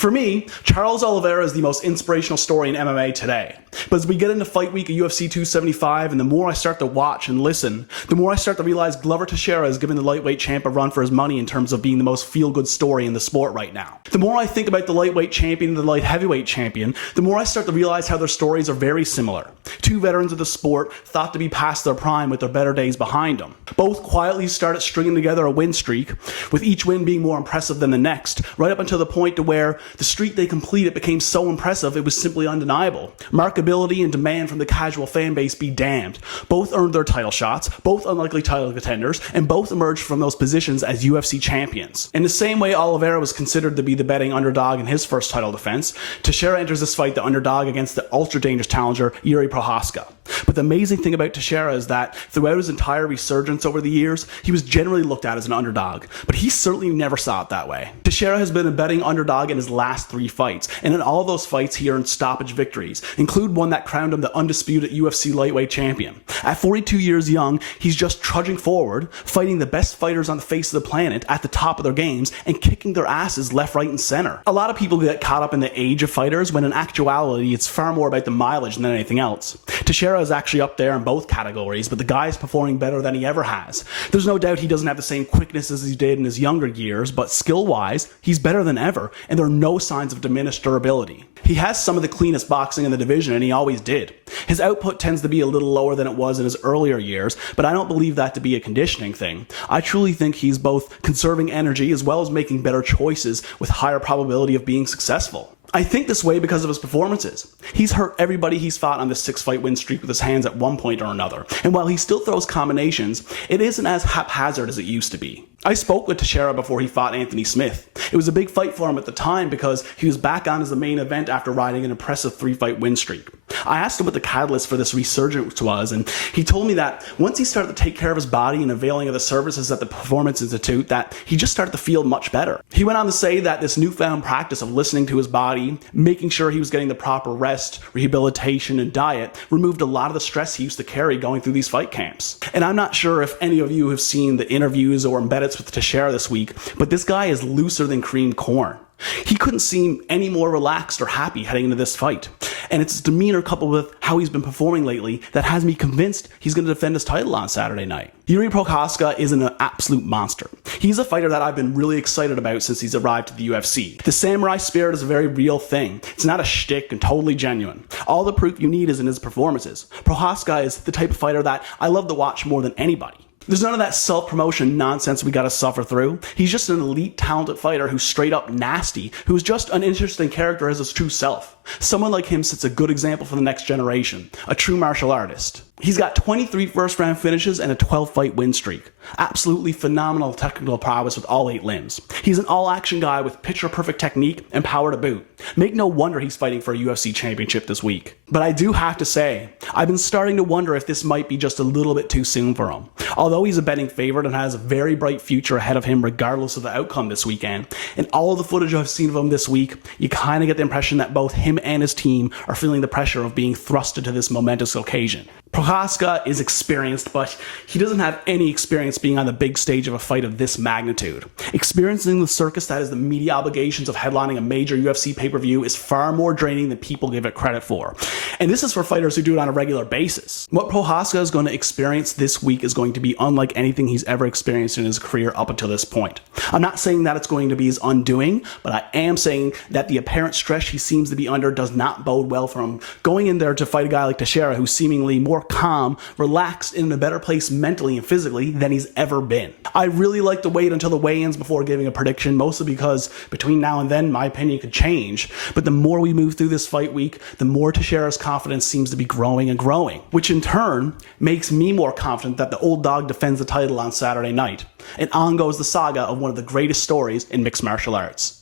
For me, Charles Oliveira is the most inspirational story in MMA today. But as we get into fight week of UFC 275, and the more I start to watch and listen, the more I start to realize Glover Teixeira is giving the lightweight champ a run for his money in terms of being the most feel-good story in the sport right now. The more I think about the lightweight champion and the light heavyweight champion, the more I start to realize how their stories are very similar. Two veterans of the sport thought to be past their prime with their better days behind them. Both quietly started stringing together a win streak, with each win being more impressive than the next, right up until the point to where the streak they completed became so impressive it was simply undeniable. Markability and demand from the casual fan base be damned. Both earned their title shots, both unlikely title contenders, and both emerged from those positions as UFC champions. In the same way Oliveira was considered to be the betting underdog in his first title defense, Teixeira enters this fight the underdog against the ultra-dangerous challenger Jiri Prochazka. But the amazing thing about Teixeira is that throughout his entire resurgence over the years, he was generally looked at as an underdog, but he certainly never saw it that way. Teixeira has been a betting underdog in his last 3 fights, and in all of those fights he earned stoppage victories, include one that crowned him the undisputed UFC lightweight champion. At 42 years young, he's just trudging forward, fighting the best fighters on the face of the planet at the top of their games, and kicking their asses left, right, and center. A lot of people get caught up in the age of fighters, when in actuality it's far more about the mileage than anything else. Teixeira is actually up there in both categories, but the guy is performing better than he ever has. There's no doubt he doesn't have the same quickness as he did in his younger years, but skill-wise, he's better than ever, and there are no signs of diminished durability. He has some of the cleanest boxing in the division, and he always did. His output tends to be a little lower than it was in his earlier years, but I don't believe that to be a conditioning thing. I truly think he's both conserving energy as well as making better choices with higher probability of being successful. I think this way because of his performances. He's hurt everybody he's fought on this 6-fight win streak with his hands at one point or another, and while he still throws combinations, it isn't as haphazard as it used to be. I spoke with Teixeira before he fought Anthony Smith. It was a big fight for him at the time because he was back on as the main event after riding an impressive 3-fight win streak. I asked him what the catalyst for this resurgence was, and he told me that once he started to take care of his body and availing of the services at the Performance Institute, that he just started to feel much better. He went on to say that this newfound practice of listening to his body, making sure he was getting the proper rest, rehabilitation, and diet, removed a lot of the stress he used to carry going through these fight camps. And I'm not sure if any of you have seen the interviews or embedded with Teixeira this week, but this guy is looser than creamed corn. He couldn't seem any more relaxed or happy heading into this fight. And it's his demeanor coupled with how he's been performing lately that has me convinced he's going to defend his title on Saturday night. Jiri Prochazka is an absolute monster. He's a fighter that I've been really excited about since he's arrived to the UFC. The samurai spirit is a very real thing. It's not a shtick and totally genuine. All the proof you need is in his performances. Prochazka is the type of fighter that I love to watch more than anybody. There's none of that self-promotion nonsense we gotta suffer through. He's just an elite, talented fighter who's straight up nasty, who's just an interesting character as his true self. Someone like him sets a good example for the next generation, a true martial artist. He's got 23 first-round finishes and a 12-fight win streak. Absolutely phenomenal technical prowess with all 8 limbs. He's an all-action guy with picture-perfect technique and power to boot. Make no wonder he's fighting for a UFC championship this week. But I do have to say, I've been starting to wonder if this might be just a little bit too soon for him. Although he's a betting favorite and has a very bright future ahead of him regardless of the outcome this weekend, and all of the footage I've seen of him this week, you kind of get the impression that both him and his team are feeling the pressure of being thrust into this momentous occasion. Prochazka is experienced, but he doesn't have any experience being on the big stage of a fight of this magnitude. Experiencing the circus that is the media obligations of headlining a major UFC pay-per-view is far more draining than people give it credit for. And this is for fighters who do it on a regular basis. What Prochazka is going to experience this week is going to be unlike anything he's ever experienced in his career up until this point. I'm not saying that it's going to be his undoing, but I am saying that the apparent stress he seems to be under does not bode well for him going in there to fight a guy like Teixeira who's seemingly more calm, relaxed, and in a better place mentally and physically than he's ever been. I really like to wait until the weigh-ins before giving a prediction, mostly because between now and then my opinion could change, but the more we move through this fight week, the more Teixeira's confidence seems to be growing and growing, which in turn makes me more confident that the old dog defends the title on Saturday night. And on goes the saga of one of the greatest stories in mixed martial arts.